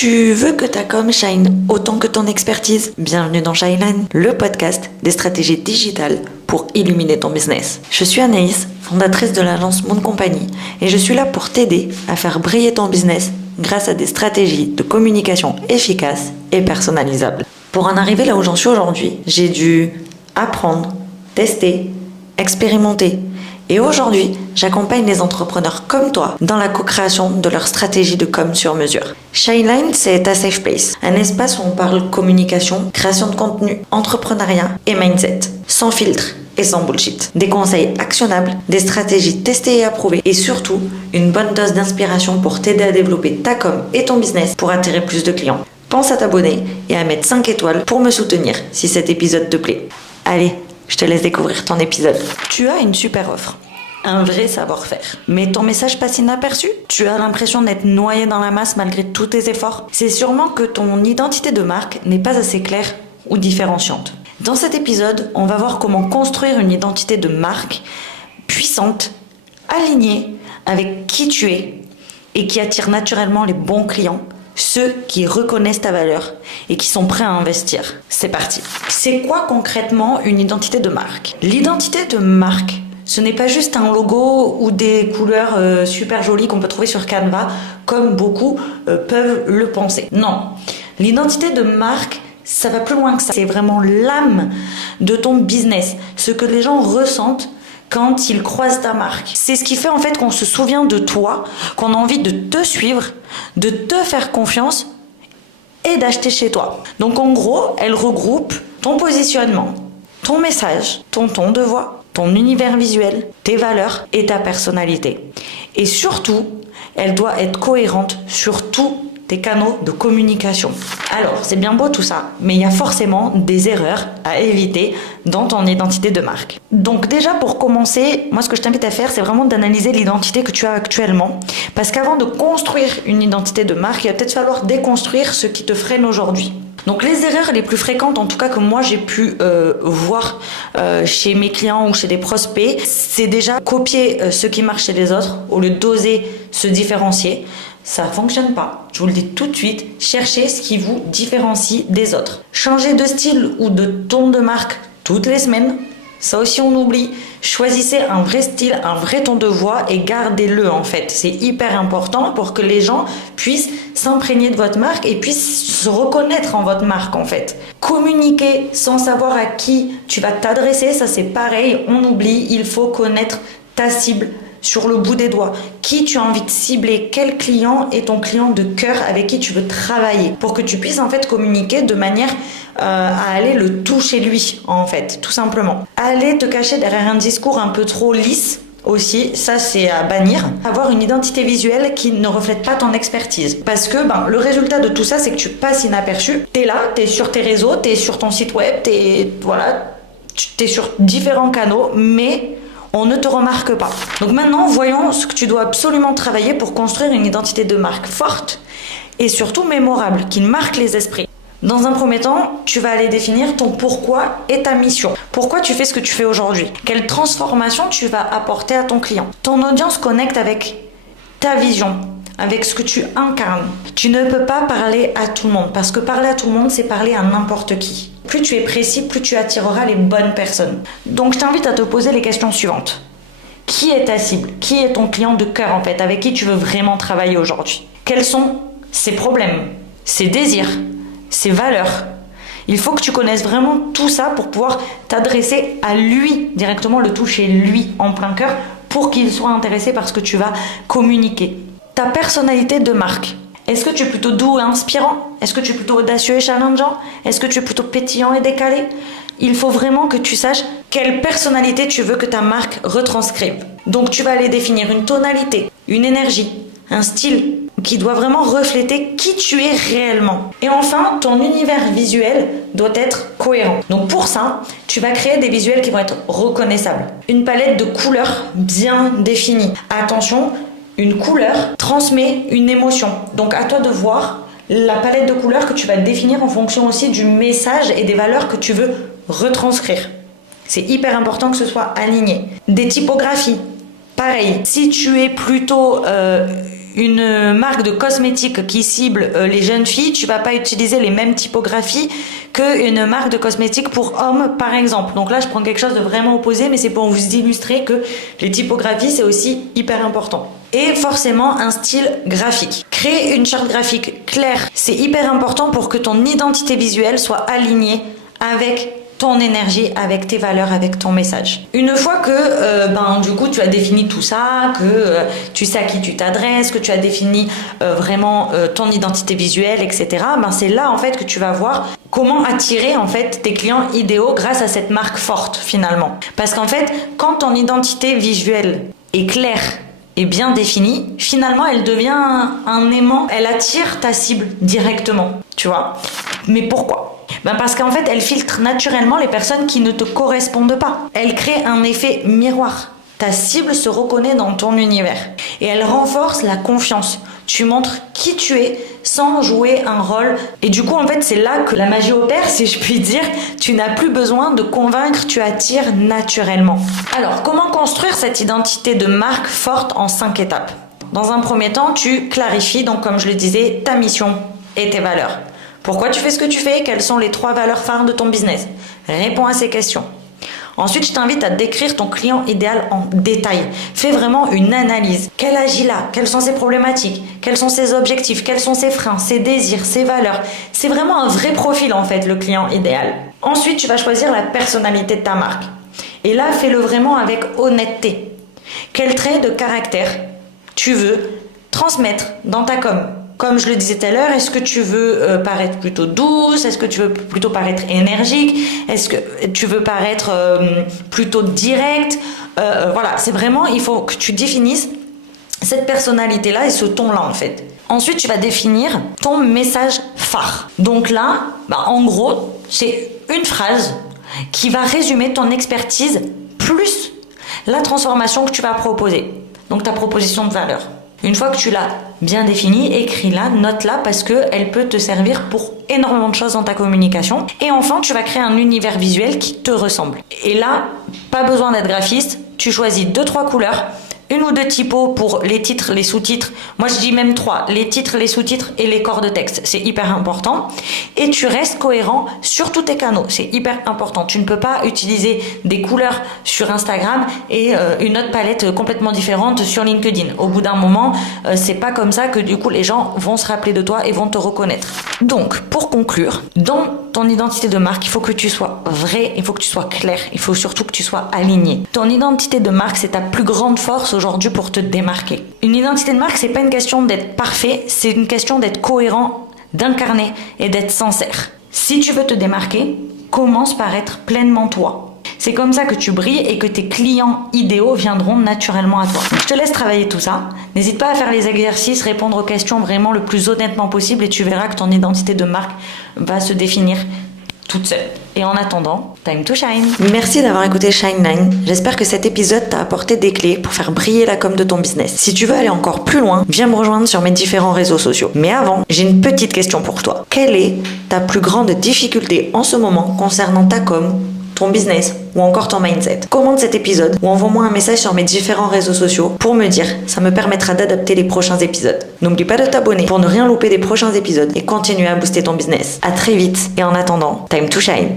Tu veux que ta com shine autant que ton expertise? Bienvenue dans Shineline, le podcast des stratégies digitales pour illuminer ton business. Je suis Anaïs, fondatrice de l'agence Moon Company, et je suis là pour t'aider à faire briller ton business grâce à des stratégies de communication efficaces et personnalisables. Pour en arriver là où j'en suis aujourd'hui, j'ai dû apprendre, tester, expérimenter. Et aujourd'hui, j'accompagne les entrepreneurs comme toi dans la co-création de leur stratégie de com sur mesure. Shineline, c'est ta safe place, un espace où on parle communication, création de contenu, entrepreneuriat et mindset, sans filtre et sans bullshit. Des conseils actionnables, des stratégies testées et approuvées et surtout, une bonne dose d'inspiration pour t'aider à développer ta com et ton business pour attirer plus de clients. Pense à t'abonner et à mettre 5 étoiles pour me soutenir si cet épisode te plaît. Allez, je te laisse découvrir ton épisode. Tu as une super offre, un vrai savoir-faire. Mais ton message passe inaperçu. Tu as l'impression d'être noyé dans la masse malgré tous tes efforts. C'est sûrement que ton identité de marque n'est pas assez claire ou différenciante. Dans cet épisode, on va voir comment construire une identité de marque puissante, alignée avec qui tu es et qui attire naturellement les bons clients, ceux qui reconnaissent ta valeur et qui sont prêts à investir. C'est parti. C'est quoi concrètement une identité de marque? L'identité de marque, ce n'est pas juste un logo ou des couleurs super jolies qu'on peut trouver sur Canva, comme beaucoup peuvent le penser. Non. L'identité de marque, ça va plus loin que ça. C'est vraiment l'âme de ton business, ce que les gens ressentent quand ils croisent ta marque. C'est ce qui fait en fait qu'on se souvient de toi, qu'on a envie de te suivre, de te faire confiance et d'acheter chez toi. Donc en gros, elle regroupe ton positionnement, ton message, ton ton de voix, ton univers visuel, tes valeurs et ta personnalité. Et surtout, elle doit être cohérente sur tous tes canaux de communication. Alors, c'est bien beau tout ça, mais il y a forcément des erreurs à éviter dans ton identité de marque. Donc déjà, pour commencer, moi ce que je t'invite à faire, c'est vraiment d'analyser l'identité que tu as actuellement. Parce qu'avant de construire une identité de marque, il va peut-être falloir déconstruire ce qui te freine aujourd'hui. Donc les erreurs les plus fréquentes, en tout cas que moi j'ai pu voir chez mes clients ou chez des prospects, c'est déjà copier ce qui marche chez les autres au lieu d'oser se différencier. Ça ne fonctionne pas. Je vous le dis tout de suite, cherchez ce qui vous différencie des autres. Changez de style ou de ton de marque toutes les semaines. Ça aussi on oublie. Choisissez un vrai style, un vrai ton de voix et gardez-le en fait. C'est hyper important pour que les gens puissent s'imprégner de votre marque et puissent se reconnaître en votre marque en fait. Communiquer sans savoir à qui tu vas t'adresser, ça c'est pareil, on oublie. Il faut connaître ta cible sur le bout des doigts. Qui tu as envie de cibler, quel client est ton client de cœur avec qui tu veux travailler pour que tu puisses en fait communiquer de manière à aller le toucher lui en fait, tout simplement. Aller te cacher derrière un discours un peu trop lisse aussi, ça c'est à bannir. Avoir une identité visuelle qui ne reflète pas ton expertise. Parce que le résultat de tout ça, c'est que tu passes inaperçu. T'es là, t'es sur tes réseaux, t'es sur ton site web, t'es sur différents canaux, mais on ne te remarque pas. Donc maintenant, voyons ce que tu dois absolument travailler pour construire une identité de marque forte et surtout mémorable, qui marque les esprits. Dans un premier temps, tu vas aller définir ton pourquoi et ta mission. Pourquoi tu fais ce que tu fais aujourd'hui? Quelle transformation tu vas apporter à ton client? Ton audience connecte avec ta vision, avec ce que tu incarnes. Tu ne peux pas parler à tout le monde, parce que parler à tout le monde, c'est parler à n'importe qui. Plus tu es précis, plus tu attireras les bonnes personnes. Donc je t'invite à te poser les questions suivantes. Qui est ta cible? Qui est ton client de cœur en fait? Avec qui tu veux vraiment travailler aujourd'hui? Quels sont ses problèmes, ses désirs, ses valeurs? Il faut que tu connaisses vraiment tout ça pour pouvoir t'adresser à lui directement, le toucher lui en plein cœur pour qu'il soit intéressé par ce que tu vas communiquer. Ta personnalité de marque. Est-ce que tu es plutôt doux et inspirant? Est-ce que tu es plutôt audacieux et challengeant? Est-ce que tu es plutôt pétillant et décalé? Il faut vraiment que tu saches quelle personnalité tu veux que ta marque retranscrive. Donc tu vas aller définir une tonalité, une énergie, un style qui doit vraiment refléter qui tu es réellement. Et enfin, ton univers visuel doit être cohérent. Donc pour ça, tu vas créer des visuels qui vont être reconnaissables. Une palette de couleurs bien définie. Attention, une couleur transmet une émotion. Donc à toi de voir la palette de couleurs que tu vas définir en fonction aussi du message et des valeurs que tu veux retranscrire. C'est hyper important que ce soit aligné. Des typographies, pareil. Si tu es plutôt une marque de cosmétiques qui cible les jeunes filles, tu vas pas utiliser les mêmes typographies qu'une marque de cosmétiques pour hommes, par exemple. Donc là, je prends quelque chose de vraiment opposé, mais c'est pour vous illustrer que les typographies, c'est aussi hyper important. Et forcément, un style graphique. Créer une charte graphique claire, c'est hyper important pour que ton identité visuelle soit alignée avec ton énergie, avec tes valeurs, avec ton message. Une fois que du coup tu as défini tout ça, que tu sais à qui tu t'adresses, que tu as défini vraiment ton identité visuelle, etc. C'est là en fait que tu vas voir comment attirer en fait tes clients idéaux grâce à cette marque forte finalement. Parce qu'en fait, quand ton identité visuelle est claire et bien définie, finalement elle devient un aimant, elle attire ta cible directement, tu vois. Mais pourquoi ? Parce qu'en fait, elle filtre naturellement les personnes qui ne te correspondent pas. Elle crée un effet miroir. Ta cible se reconnaît dans ton univers. Et elle renforce la confiance. Tu montres qui tu es sans jouer un rôle. Et du coup, en fait, c'est là que la magie opère, si je puis dire. Tu n'as plus besoin de convaincre, tu attires naturellement. Alors, comment construire cette identité de marque forte en 5 étapes ? Dans un premier temps, tu clarifies, donc comme je le disais, ta mission et tes valeurs. Pourquoi tu fais ce que tu fais ? Quelles sont les 3 valeurs phares de ton business ? Réponds à ces questions. Ensuite, je t'invite à décrire ton client idéal en détail. Fais vraiment une analyse. Quel âge il a ? Quelles sont ses problématiques ? Quels sont ses objectifs ? Quels sont ses freins, ses désirs, ses valeurs ? C'est vraiment un vrai profil en fait, le client idéal. Ensuite, tu vas choisir la personnalité de ta marque. Et là, fais-le vraiment avec honnêteté. Quel trait de caractère tu veux transmettre dans ta com ? Comme je le disais tout à l'heure, est-ce que tu veux paraître plutôt douce ? Est-ce que tu veux plutôt paraître énergique ? Est-ce que tu veux paraître plutôt direct ? Voilà, c'est vraiment, il faut que tu définisses cette personnalité-là et ce ton-là en fait. Ensuite, tu vas définir ton message phare. Donc là, en gros, c'est une phrase qui va résumer ton expertise plus la transformation que tu vas proposer. Donc ta proposition de valeur. Une fois que tu l'as bien définie, écris-la, note-la parce qu'elle peut te servir pour énormément de choses dans ta communication. Et enfin, tu vas créer un univers visuel qui te ressemble. Et là, pas besoin d'être graphiste, tu choisis 2-3 couleurs, 1 ou 2 typos pour les titres, les sous-titres. Moi, je dis même 3, les titres, les sous-titres et les corps de texte. C'est hyper important. Et tu restes cohérent sur tous tes canaux. C'est hyper important. Tu ne peux pas utiliser des couleurs sur Instagram et une autre palette complètement différente sur LinkedIn. Au bout d'un moment, c'est pas comme ça que du coup, les gens vont se rappeler de toi et vont te reconnaître. Donc, pour conclure, dans ton identité de marque, il faut que tu sois vrai, il faut que tu sois clair, il faut surtout que tu sois aligné. Ton identité de marque, c'est ta plus grande force aujourd'hui pour te démarquer. Une identité de marque, c'est pas une question d'être parfait, c'est une question d'être cohérent, d'incarner et d'être sincère. Si tu veux te démarquer, commence par être pleinement toi. C'est comme ça que tu brilles et que tes clients idéaux viendront naturellement à toi. Donc, je te laisse travailler tout ça. N'hésite pas à faire les exercices, répondre aux questions vraiment le plus honnêtement possible et tu verras que ton identité de marque va se définir toute seule. Et en attendant, time to shine. Merci d'avoir écouté Shine 9. J'espère que cet épisode t'a apporté des clés pour faire briller la com de ton business. Si tu veux aller encore plus loin, viens me rejoindre sur mes différents réseaux sociaux. Mais avant, j'ai une petite question pour toi. Quelle est ta plus grande difficulté en ce moment concernant ta com, ton business ou encore ton mindset? Commente cet épisode ou envoie-moi un message sur mes différents réseaux sociaux pour me dire, ça me permettra d'adapter les prochains épisodes. N'oublie pas de t'abonner pour ne rien louper des prochains épisodes et continuer à booster ton business. À très vite et en attendant, time to shine.